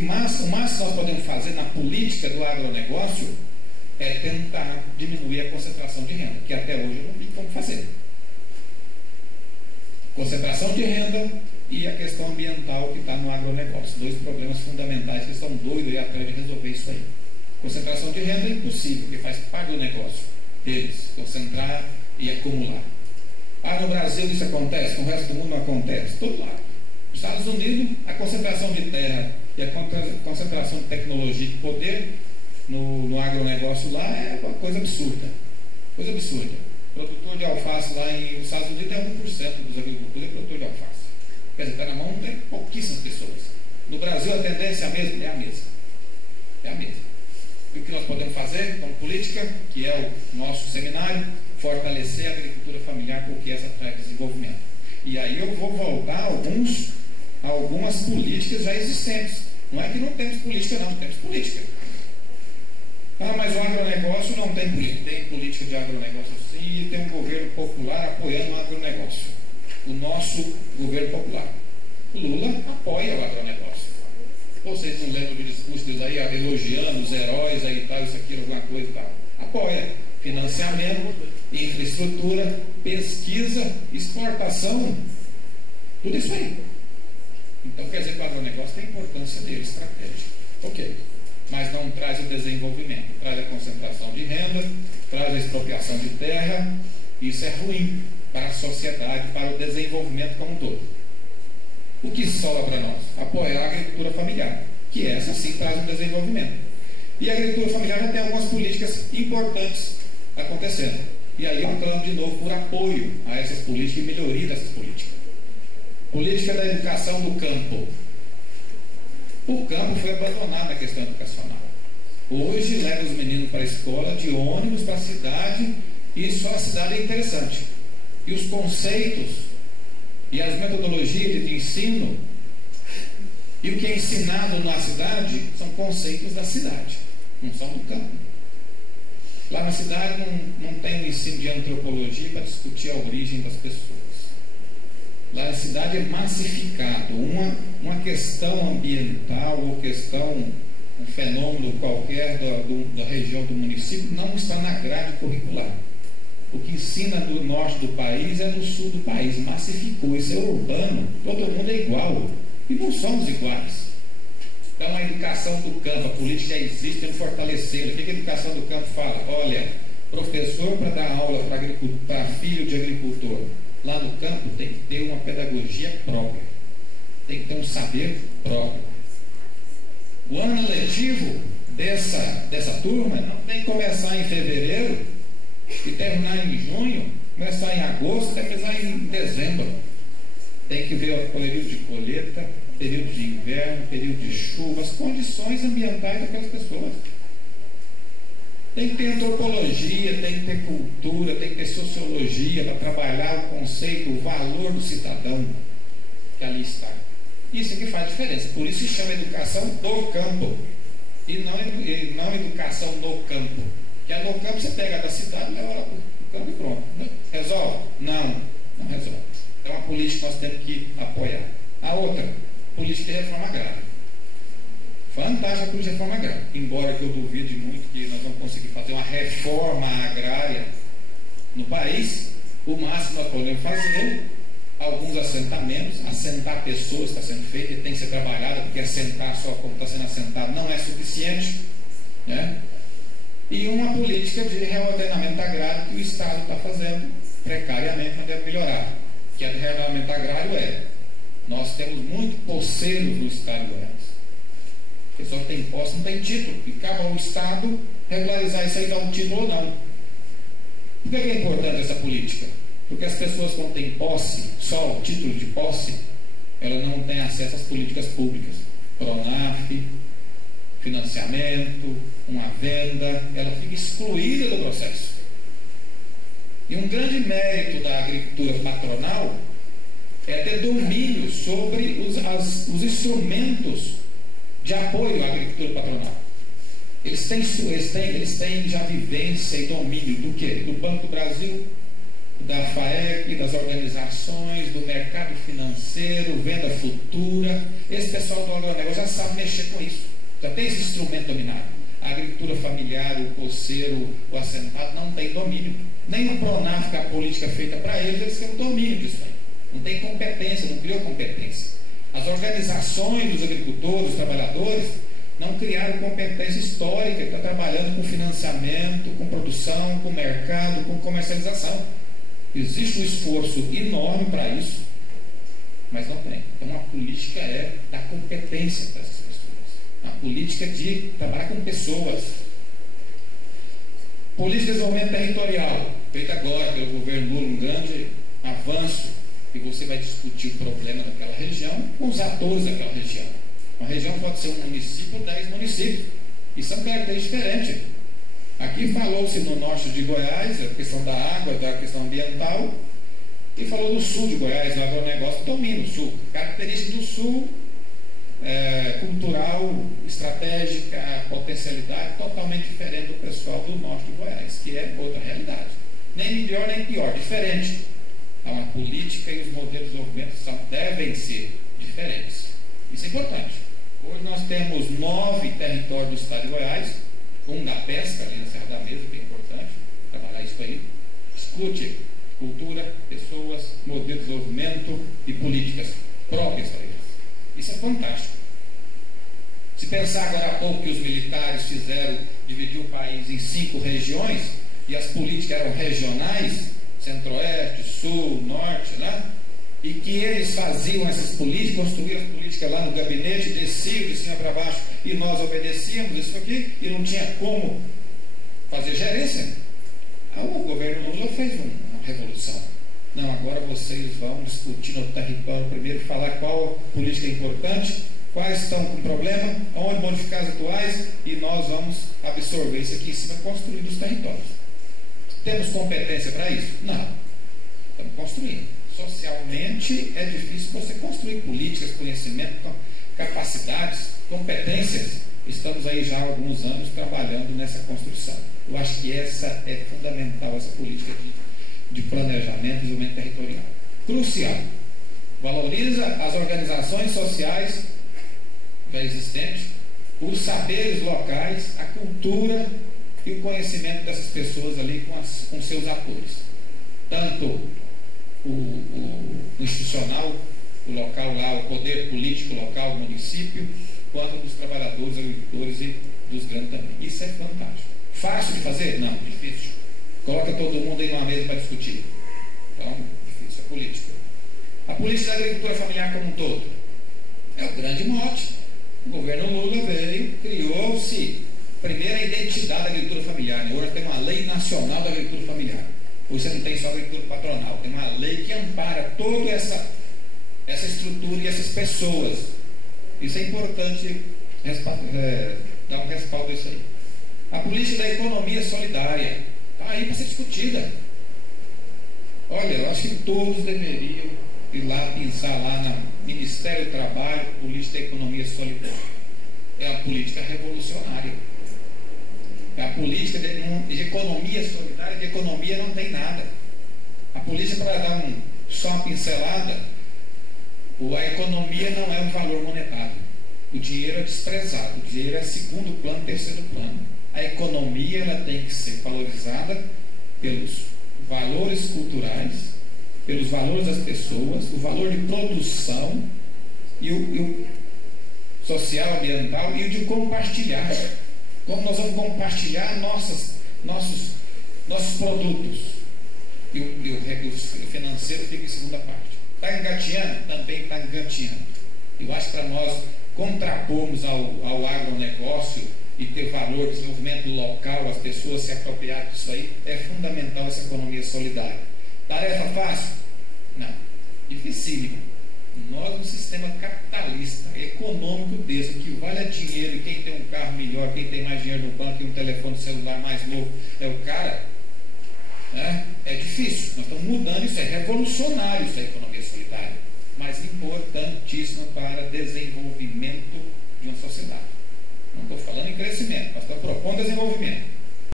o máximo que nós podemos fazer na política do agronegócio é tentar diminuir a concentração de renda, que até hoje eu não vi como fazer. Concentração de renda e a questão ambiental que está no agronegócio. Dois problemas fundamentais que estão doidos aí atrás de resolver isso aí. Concentração de renda é impossível, porque faz parte do negócio deles, concentrar e acumular. No Brasil isso acontece, no resto do mundo não acontece, todo lado. Nos Estados Unidos, a concentração de terra e a concentração de tecnologia e de poder no agronegócio lá é uma coisa absurda. Coisa absurda. O produtor de alface lá nos Estados Unidos é 1% dos agricultores é produtor de alface. Quer dizer, está na mão de pouquíssimas pessoas. No Brasil a tendência é a mesma? É a mesma. É a mesma. E o que nós podemos fazer como política, que é o nosso seminário, fortalecer a agricultura familiar, porque essa traz desenvolvimento. E aí eu vou voltar a algumas políticas já existentes. Não é que não temos política, não, temos política. Mas o agronegócio não tem política. Tem política de agronegócio sim, e tem um governo popular apoiando o agronegócio. O nosso governo popular. O Lula apoia o agronegócio. Vocês não lembram do discurso dele aí, elogiando os heróis aí, tal, isso aqui, alguma coisa e tal. Apoia. Financiamento, infraestrutura, pesquisa, exportação, tudo isso aí. Então quer dizer que o agronegócio tem importância dele, estratégica. Ok. Mas não traz o desenvolvimento, traz a concentração de renda, traz a expropriação de terra. Isso é ruim para a sociedade, para o desenvolvimento como um todo. O que sobra para nós? Apoiar a agricultura familiar, que essa sim traz um desenvolvimento. E a agricultura familiar já tem algumas políticas importantes acontecendo. E aí eu clamo de novo por apoio a essas políticas e melhoria dessas políticas. Política da educação do campo. O campo foi abandonado na questão educacional. Hoje leva os meninos para a escola de ônibus para a cidade e só a cidade é interessante. E os conceitos e as metodologias de ensino e o que é ensinado na cidade são conceitos da cidade, não são do campo. Lá na cidade não tem um ensino de antropologia para discutir a origem das pessoas. Lá na cidade é massificado. Uma questão ambiental ou um fenômeno qualquer da região do município não está na grade curricular. O que ensina do norte do país é no sul do país. Massificou. Isso é urbano. Todo mundo é igual. E não somos iguais. Então a educação do campo, a política já existe, tem que fortalecê-la. O que a educação do campo fala? Olha, professor para dar aula para filho de agricultor, lá no campo tem que ter uma pedagogia própria, tem que ter um saber próprio. O ano letivo dessa turma não tem que começar em fevereiro e terminar em junho, começar em agosto e terminar em dezembro. Tem que ver o período de colheita, período de inverno, período de chuva, as condições ambientais daquelas pessoas. Tem que ter antropologia, tem que ter cultura, tem que ter sociologia para trabalhar o conceito, o valor do cidadão que ali está. Isso é que faz diferença. Por isso se chama educação do campo e não educação no campo. Que é no campo você pega da cidade e leva para o campo e pronto. Resolve? Não resolve. É uma política que nós temos que apoiar. A outra, política de reforma agrária. Fantástica a política de reforma agrária. Embora que eu duvide muito que nós vamos conseguir fazer uma reforma agrária no país, o máximo que nós podemos fazer alguns assentamentos, assentar pessoas está sendo feito e tem que ser trabalhada, porque assentar só como está sendo assentado não é suficiente, né? E uma política de reordenamento agrário que o Estado está fazendo precariamente, mas deve melhorar. Que a de reordenamento agrário nós temos muito poceiros no Estado de Goiás. A pessoa que tem posse não tem título, e cabe ao Estado regularizar isso aí, dar um título ou não. Por que é importante essa política? Porque as pessoas, quando têm posse, só o título de posse, elas não têm acesso às políticas públicas. Pronaf, financiamento, uma venda, ela fica excluída do processo. E um grande mérito da agricultura patronal é ter domínio sobre os instrumentos de apoio à agricultura patronal. Eles têm já vivência e domínio do quê? Do Banco do Brasil, da FAEC, das organizações, do mercado financeiro, venda futura. Esse pessoal do agronegócio já sabe mexer com isso, já tem esse instrumento dominado. A agricultura familiar, o coceiro, o assentado não tem domínio. Nem o PRONAF, a política feita para eles têm domínio disso aí. Não tem competência, não criou competência. As organizações dos agricultores, dos trabalhadores, não criaram competência histórica, está trabalhando com financiamento, com produção, com mercado, com comercialização. Existe um esforço enorme para isso, mas não tem. Então a política é da competência para essas pessoas. A política é de trabalhar com pessoas. Política de desenvolvimento territorial, feita agora pelo governo Lula, um grande avanço, e você vai discutir o problema daquela região com os atores daquela região. Uma região pode ser um município ou 10 municípios, e são características diferentes. Aqui falou-se no norte de Goiás, a questão da água, da questão ambiental, e falou do sul de Goiás, o agronegócio domina o sul. Característica do sul, cultural, estratégica, potencialidade totalmente diferente do pessoal do norte de Goiás, que é outra realidade. Nem melhor nem pior, diferente. Então a política e os modelos de desenvolvimento devem ser diferentes. Isso é importante. Hoje nós temos 9 territórios do estado de Goiás, um da pesca, ali na Serra da Mesa, que é importante trabalhar isso aí. Discute cultura, pessoas, modelo de desenvolvimento e políticas próprias para eles. Isso é fantástico. Se pensar agora há pouco que os militares fizeram dividir o país em 5 regiões e as políticas eram regionais, centro-oeste, sul, norte, né? E que eles faziam essas políticas, construíam as políticas lá no gabinete, desciam de cima para baixo e nós obedecíamos isso aqui e não tinha como fazer gerência. Aí o governo Lula fez uma revolução. Não, agora vocês vão discutir no território primeiro, falar qual política é importante, quais estão com problema, onde modificar as atuais e nós vamos absorver isso aqui em cima, construindo os territórios. Temos competência para isso? Não. Estamos construindo. Socialmente é difícil você construir políticas, conhecimento, capacidades, competências. Estamos aí já há alguns anos trabalhando nessa construção. Eu acho que essa é fundamental, essa política de planejamento e desenvolvimento territorial. Crucial. Valoriza as organizações sociais já existentes, os saberes locais, a cultura e o conhecimento dessas pessoas ali com seus atores. Tanto o institucional, o local lá, o poder político local, o município, quanto dos trabalhadores, agricultores e dos grandes também. Isso é fantástico. Fácil de fazer? Não, difícil. Coloca todo mundo em uma mesa para discutir. Então, difícil. A política. A política da agricultura familiar como um todo. É o grande mote. O governo Lula veio, criou-se primeiro a identidade da agricultura familiar. Né? Hoje tem uma lei nacional da agricultura familiar. Hoje você não tem só agricultura patronal. Tem uma lei que ampara toda essa estrutura e essas pessoas. Isso é importante dar um respaldo a isso aí. A política da economia solidária está aí para ser discutida. Olha, eu acho que todos deveriam ir lá pensar lá no Ministério do Trabalho, política da economia solidária. É a política revolucionária. É a política de economia solidária, de economia não tem nada. A política, para dar só uma pincelada, a economia não é um valor monetário. O dinheiro é desprezado, o dinheiro é segundo plano, terceiro plano. A economia ela tem que ser valorizada pelos valores culturais, pelos valores das pessoas, o valor de produção e o social, ambiental e o de compartilhar. Como nós vamos compartilhar nossos produtos. E o financeiro fica em segunda parte. Está engateando? Também está engateando. Eu acho que para nós contrapormos ao agronegócio e ter valor de desenvolvimento local, as pessoas se apropriarem disso aí, é fundamental essa economia solidária. Tarefa fácil? Não. Dificílimo. Nós, no sistema capitalista, econômico desse, o que vale é dinheiro, e quem tem um carro melhor, quem tem mais dinheiro no banco e um telefone celular mais novo é o cara, né? É difícil. Nós estamos mudando isso, é revolucionário isso, a economia solidária, mas importantíssimo para desenvolvimento de uma sociedade. Não estou falando em crescimento, nós estamos propondo desenvolvimento.